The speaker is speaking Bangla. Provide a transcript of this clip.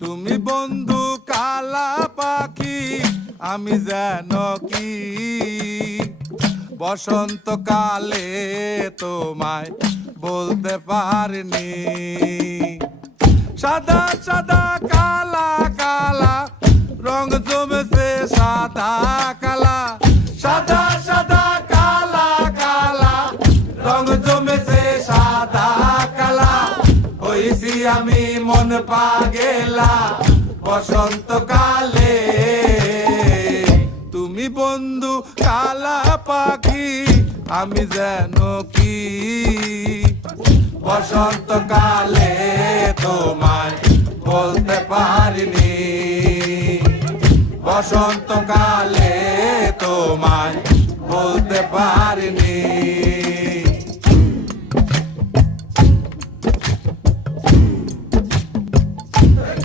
তুমি বন্ধু কালা পাখি, আমি যেন কি বসন্তকালে তোমায় বলতে পারিনি। সাদা সাদা কালা কালা রং জমেছে সাদা কালা, সাদা সাদা কালা কালা রং জমেছে সাদা কালা। হইছি আমি মন পাগেলা বসন্তকালে। তুমি বন্ধু কালা পাখি, আমি যেন কি বসন্তকালে তোমায় বলতে পারিনি। বসন্তকালে তোমায় বলতে পারিনি।